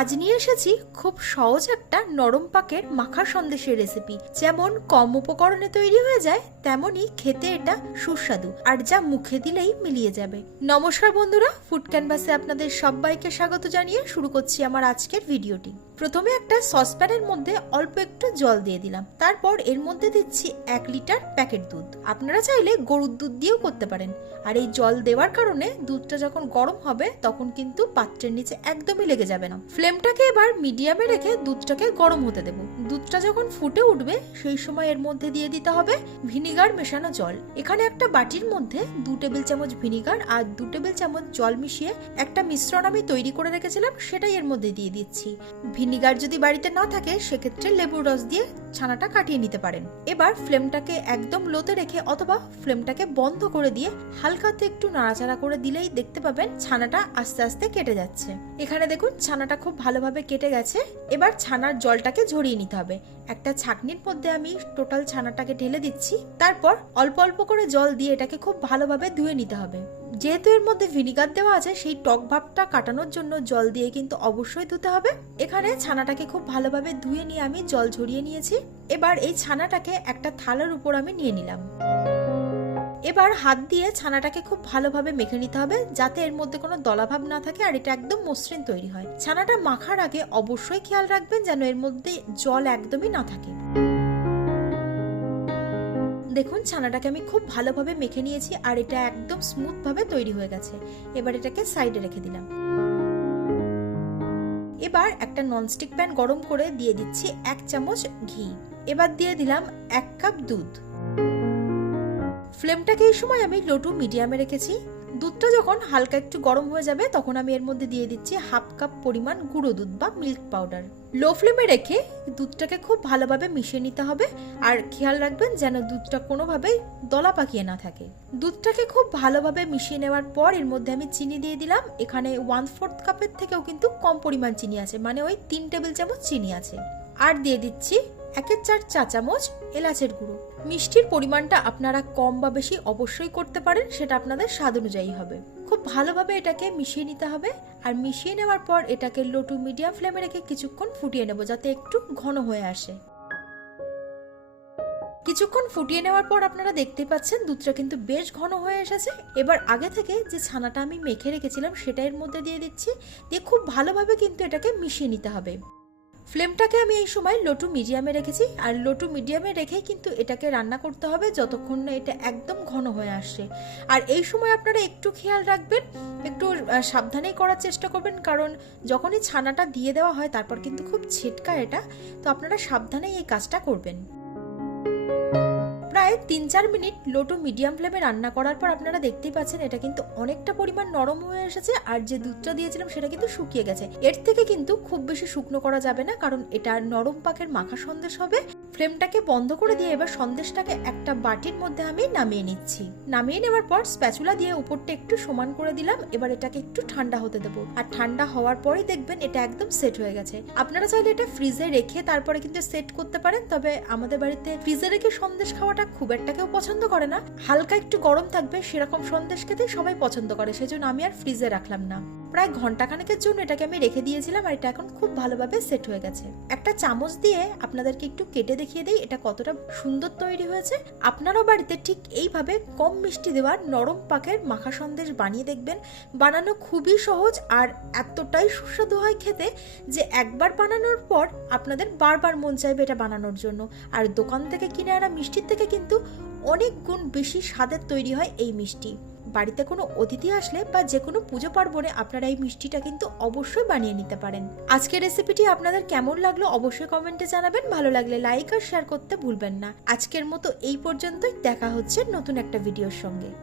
আজ নিয়ে এসেছি খুব সহজ একটা নরম পাকের মাখা সন্দেশের রেসিপি যেমন কম উপকরণে তৈরি হয়ে যায়, তেমনই খেতে এটা সুস্বাদু, আর যা মুখে দিলেই মিলিয়ে যাবে। নমস্কার বন্ধুরা ফুড ক্যানভাসে আপনাদের সবাইকে স্বাগত জানিয়ে শুরু করছি আমার আজকের ভিডিওটি প্রথমে একটা সসপ্যানের মধ্যে অল্প একটু জল দিয়ে দিলাম। তারপর এর মধ্যে দিচ্ছি এক লিটার প্যাকেট দুধ। আপনারা চাইলে গরুর দুধ দিয়েও করতে পারেন। আর এই জল দেওয়ার কারণে দুধটা যখন গরম হবে, তখন কিন্তু পাত্রের নিচে একদমই লেগে যাবে না। ফ্লেমটাকে এবার মিডিয়ামে রেখে দুধটাকে গরম হতে দেব। দুধটা যখন ফুটে উঠবে, সেই সময় এর মধ্যে দিয়ে দিতে হবে ভিনিগার মেশানো জল। এখানে একটা বাটির মধ্যে দু টেবিল চামচ ভিনিগার আর দু টেবিল চামচ জল মিশিয়ে একটা মিশ্রণ আমি তৈরি করে রেখেছিলাম, সেটাই এর মধ্যে দিয়ে দিচ্ছি। ভিনিগার যদি বাড়িতে না থাকে, সেক্ষেত্রে লেবুর রস দিয়ে ছানাটা কাটিয়ে নিতে পারেন। এবার ফ্লেমটাকে একদম লোতে রেখে অথবা ফ্লেমটাকে বন্ধ করে দিয়ে হালকাতে একটু নাড়াচাড়া করে দিলেই দেখতে পাবেন ছানাটা আস্তে আস্তে কেটে যাচ্ছে। এখানে দেখুন, ছানাটা খুব ভালোভাবে কেটে গেছে। এবার ছানার জলটাকে ঝরিয়ে নিতে হবে। একটা ছাকনির মধ্যে আমি টোটাল ছানাটাকে ঢেলে দিচ্ছি। তারপর অল্প অল্প করে জল দিয়ে এটাকে খুব ভালোভাবে ধুয়ে নিতে হবে। যেহেতু এর মধ্যে ভিনিগার দেওয়া আছে, সেই টক ভাবটা কাটানোর জন্য জল দিয়ে কিন্তু অবশ্যই ধুতে হবে। এখানে ছানাটাকে খুব ভালোভাবে ধুয়ে নিয়ে আমি জল ঝরিয়ে নিয়েছি। এবার এই ছানাটাকে একটা থালার উপর আমি নিয়ে নিলাম। এবার হাত দিয়ে ছানাটাকে খুব ভালোভাবে মেখে নিতে হবে, যাতে এর মধ্যে কোনো দলাভাব না থাকে আর এটা একদম মসৃণ তৈরি হয়। ছানাটা মাখার আগে অবশ্যই খেয়াল রাখবেন যেন এর মধ্যে জল একদমই না থাকে। দেখুন, ছানাটাকে আমি খুব ভালোভাবে মেখে নিয়েছি আর এটা একদম স্মুথভাবে তৈরি হয়ে গেছে। এবার এটাকে সাইডে রেখে দিলাম। এবার একটা ননস্টিক প্যান গরম করে দিয়ে দিচ্ছি এক চামচ ঘি। এবার দিয়ে দিলাম এক কাপ দুধ। ফ্লেমটাকে এই সময় আমি লো টু মিডিয়ামে রেখেছি। দুধটা যখন হালকা একটু গরম হয়ে যাবে, তখন আমি এর মধ্যে দিয়ে দিচ্ছি হাফ কাপ পরিমাণ গুঁড়ো দুধ বা মিল্ক পাউডার। লো ফ্লেমে রেখে দুধটাকে খুব ভালোভাবে মিশিয়ে নিতে হবে আর খেয়াল রাখবেন যেন দুধটা কোনোভাবেই দলা পাকিয়ে না থাকে। দুধটাকে খুব ভালোভাবে মিশিয়ে নেওয়ার পর এর মধ্যে আমি চিনি দিয়ে দিলাম। এখানে ওয়ান ফোর্থ কাপের থেকেও কিন্তু কম পরিমাণ চিনি আছে মানে ওই তিন টেবিল চামচ চিনি আছে। আর দিয়ে দিচ্ছি একের চার চা চামচ এলাচের গুঁড়ো। মিষ্টির পরিমাণটা আপনারা কম বা বেশি অবশ্যই করতে পারেন, সেটা আপনাদের স্বাদ অনুযায়ী হবে। খুব ভালোভাবে এটাকে মিশিয়ে নিতে হবে, আর মিশিয়ে নেওয়ার পর এটাকে লো টু মিডিয়াম ফ্লেমে রেখে কিছুক্ষণ ফুটিয়ে নেব যাতে একটু ঘন হয়ে আসে। কিছুক্ষণ ফুটিয়ে নেওয়ার পর আপনারা দেখতে পাচ্ছেন দুধটা কিন্তু বেশ ঘন হয়ে এসেছে। এবার আগে থেকে যে ছানাটা আমি মেখে রেখেছিলাম, সেটা এর মধ্যে দিয়ে দিচ্ছি। দিয়ে খুব ভালোভাবে কিন্তু এটাকে মিশিয়ে নিতে হবে। ফ্লেমটাকে আমি এই সময় লোটু মিডিয়ামে রেখেছি, আর লোটু মিডিয়ামে রেখে কিন্তু এটাকে রান্না করতে হবে যতক্ষণ না এটা একদম ঘন হয়ে আসে আর এই সময় আপনারা একটু খেয়াল রাখবেন, একটু সাবধানে সাবধানেই করার চেষ্টা করবেন, কারণ যখনই ছানাটা দিয়ে দেওয়া হয় তারপর কিন্তু খুব ছিটকা এটা, তো আপনারা সাবধানেই এই কাজটা করবেন। প্রায় তিন চার মিনিট লো টু মিডিয়াম ফ্লেমে রান্না করার পর আপনারা দেখতেই পাচ্ছেন, এটা কিন্তু অনেকটা পরিমাণ নরম হয়ে এসেছে আর যে দুধটা দিয়েছিলাম সেটা কিন্তু শুকিয়ে গেছে। এর থেকে কিন্তু খুব বেশি শুকনো করা যাবে না কারণ এটা নরম পাকের মাখা সন্দেশ হবে। ফ্লেমটাকে বন্ধ করে দিয়ে এবার সন্দেশটাকে একটা বাটির মধ্যে আমি নামিয়ে নিচ্ছি। নামিয়ে নেওয়ার পর স্প্যাচুলা দিয়ে উপরটা একটু সমান করে দিলাম, এবার এটাকে একটু ঠান্ডা হতে দেবো। আর ঠান্ডা হওয়ার পরেই দেখবেন এটা একদম সেট হয়ে গেছে। আপনারা চাইলে এটা ফ্রিজে রেখে তারপরে কিন্তু সেট করতে পারেন, তবে আমাদের বাড়িতে ফ্রিজে রেখে সন্দেশ খাওয়াটা খুব একটা কেউ পছন্দ করে না। হালকা একটু গরম থাকবে, সেরকম সন্দেশ খেতেই সবাই পছন্দ করে, সেজন্য আমি আর ফ্রিজে রাখলাম না। প্রায় ঘন্টাখানেকের জন্য এটাকে আমি রেখে দিয়েছিলাম আর এটা এখন খুব ভালোভাবে সেট হয়ে গেছে। একটা চামচ দিয়ে আপনাদেরকে একটু কেটে দেখিয়ে দিই এটা কতটা সুন্দর তৈরি হয়েছে। আপনারাও বাড়িতে ঠিক এইভাবে কম মিষ্টি দেওয়ার নরম পাকের মাখা সন্দেশ বানিয়ে দেখবেন। বানানো খুবই সহজ আর এতটাই সুস্বাদু হয় খেতে যে একবার বানানোর পর আপনাদের বারবার মন চাইবে এটা বানানোর জন্য। আর দোকান থেকে কিনে আনা মিষ্টির থেকে কিন্তু অনেক গুণ বেশি স্বাদের তৈরি হয় এই মিষ্টি। বাড়িতে কোনো অতিথি আসলে বা যে কোনো পুজো পার্বণে আপনারা এই মিষ্টিটা কিন্তু অবশ্যই বানিয়ে নিতে পারেন। আজকের রেসিপিটি আপনাদের কেমন লাগল অবশ্যই কমেন্টে জানাবেন। ভালো লাগলে লাইক আর শেয়ার করতে ভুলবেন না। আজকের মতো এই পর্যন্তই। দেখা হচ্ছে নতুন একটা ভিডিওর সঙ্গে।